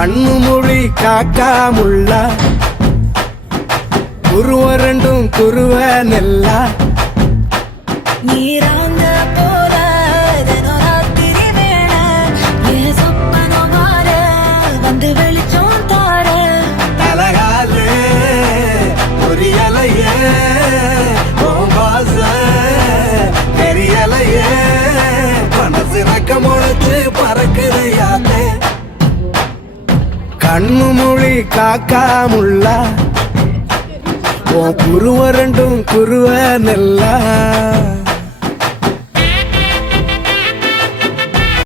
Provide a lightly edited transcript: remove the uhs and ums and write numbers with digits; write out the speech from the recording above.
கண்ணு மொழி காக்காமுள்ள குருவரண்டும் குருவ நெல்லா நீராங்க போல ராத்திரி வேள ஏ சொப்பனோ மாற வந்து வெளிச்சம் தார தலகாலு புரியலையே பாச தெரியலையே மனசு ரக்க முளைச்சு பறக்குது யாத்தே கண்ணு மொழி காக்காமுள்ள குருவரண்டும் குருவ நெல்லா